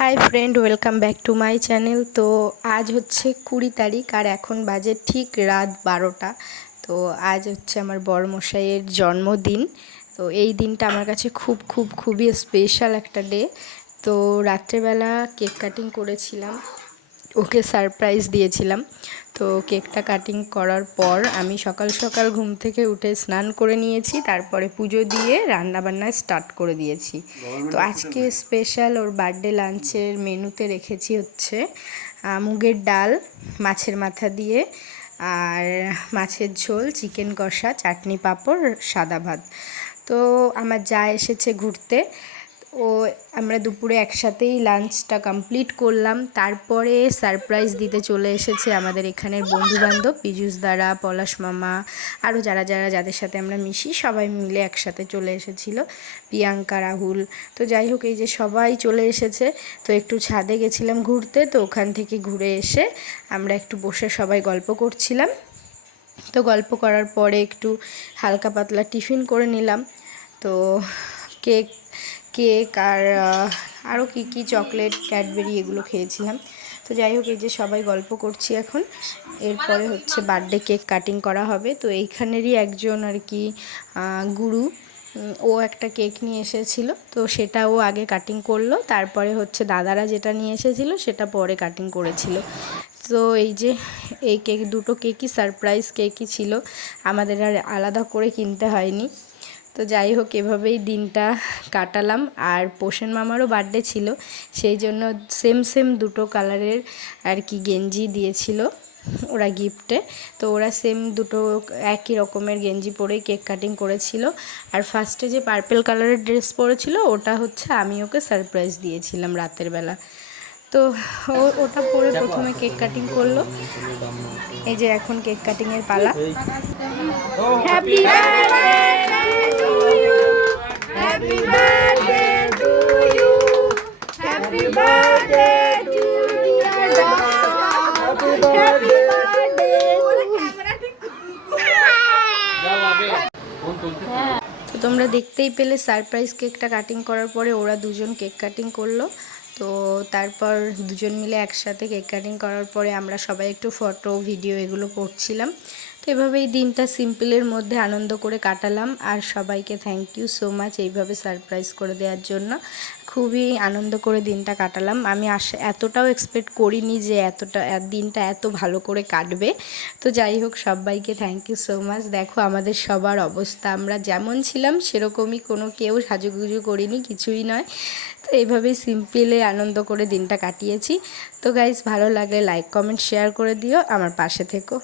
Hi friend, welcome back to my channel. তো আজ হচ্ছে 20 তারিখ আর এখন বাজে ঠিক রাত 12টা। তো আজ হচ্ছে আমার বড়মশাইয়ের জন্মদিন। তো এই দিনটা আমার কাছে খুবই স্পেশাল একটা ডে। তো রাত্রেবেলা কেক কাটিং করেছিলাম, ওকে সারপ্রাইজ দিয়েছিলাম। তো কেকটা কাটিং করার পর আমি সকাল সকাল ঘুম থেকে উঠে স্নান করে নিয়েছি, তারপরে পুজো দিয়ে রান্নাবান্না স্টার্ট করে দিয়েছি। তো আজকে স্পেশাল ওর বার্থডে লাঞ্চের মেনুতে রেখেছি হচ্ছে মুগের ডাল, মাছের মাথা দিয়ে, আর মাছের ঝোল, চিকেন কষা, চাটনি, পাঁপড়, সাদা ভাত। তো আমার যা এসেছে ঘুরতে, ও আমরা দুপুরে একসাথেই লাঞ্চটা কমপ্লিট করলাম। তারপরে সারপ্রাইজ দিতে চলে এসেছে আমাদের এখানের বন্ধুবান্ধব, পীযূষ দাদা, পলাশ মামা, আরও যাদের সাথে আমরা মিশি সবাই মিলে একসাথে চলে এসেছিলো, প্রিয়াঙ্কা, রাহুল। তো যাই হোক, এই যে সবাই চলে এসেছে। তো একটু ছাদে গেছিলাম ঘুরতে, তো ওখান থেকে ঘুরে এসে আমরা একটু বসে সবাই গল্প করছিলাম। তো গল্প করার পরে একটু হালকা পাতলা টিফিন করে নিলাম। তো কেক কেক আর আরও কী চকলেট, ক্যাডবেরি এগুলো খেয়েছিলাম। তো যাই হোক, এই যে সবাই গল্প করছি এখন। এরপরে হচ্ছে বার্থডে কেক কাটিং করা হবে। তো এইখানেরই একজন আর কি গুরু, ও একটা কেক নিয়ে এসেছিল, তো সেটা ও আগে কাটিং করলো, তারপরে হচ্ছে দাদারা যেটা নিয়ে এসেছিলো সেটা পরে কাটিং করেছিল। তো এই যে এই দুটো কেকই সারপ্রাইজ কেকই ছিল, আমাদের আর আলাদা করে কিনতে হয়নি। তো যাই হোক, এভাবেই দিনটা কাটালাম। আর পোষণ মামারও বার্থডে ছিল, সেই জন্য সেম দুটো কালারের আর কি গেঞ্জি দিয়েছিল ওরা গিফটে। তো ওরা সেম দুটো একই রকমের গেঞ্জি পরেই কেক কাটিং করেছিল। আর ফার্স্টে যে পার্পল কালারের ড্রেস পরেছিল ওটা হচ্ছে আমি ওকে সারপ্রাইজ দিয়েছিলাম রাতের বেলা। তো ওটা পরে প্রথমে কেক কাটিং করলো। এই যে এখন কেক কাটিংয়ের পালা। Happy Happy birthday to you. Happy birthday to you. Happy birthday. তো তোমরা দেখতেই পেলে সারপ্রাইজ কেকটা কাটিং করার পরে ওরা দুজন কেক কাটিং করলো। তো তারপর দুজন মিলে একসাথে কেক কাটিং করার পরে আমরা সবাই একটু ফটো ভিডিও এগুলো করছিলাম। তো এভাবেই দিনটা সিম্পলের মধ্যে আনন্দ করে কাটালাম। আর সবাইকে থ্যাংক ইউ সো মাচ এইভাবে সারপ্রাইজ করে দেওয়ার জন্য। খুবই আনন্দ করে দিনটা কাটালাম। আমি এতটাও এক্সপেক্ট করিনি যে দিনটা এত ভালো করে কাটবে। তো যাই হোক, সবাইকে থ্যাংক ইউ সো মাচ। দেখো আমাদের সবার অবস্থা, আমরা যেমন ছিলাম সেরকমই, কোনো কেউ সাজুগুজু করিনি, কিছুই নয়। তো এইভাবেই সিম্পলে আনন্দ করে দিনটা কাটিয়েছি। তো গাইস, ভালো লাগলে লাইক, কমেন্ট, শেয়ার করে দিও, আমার পাশে থেকো।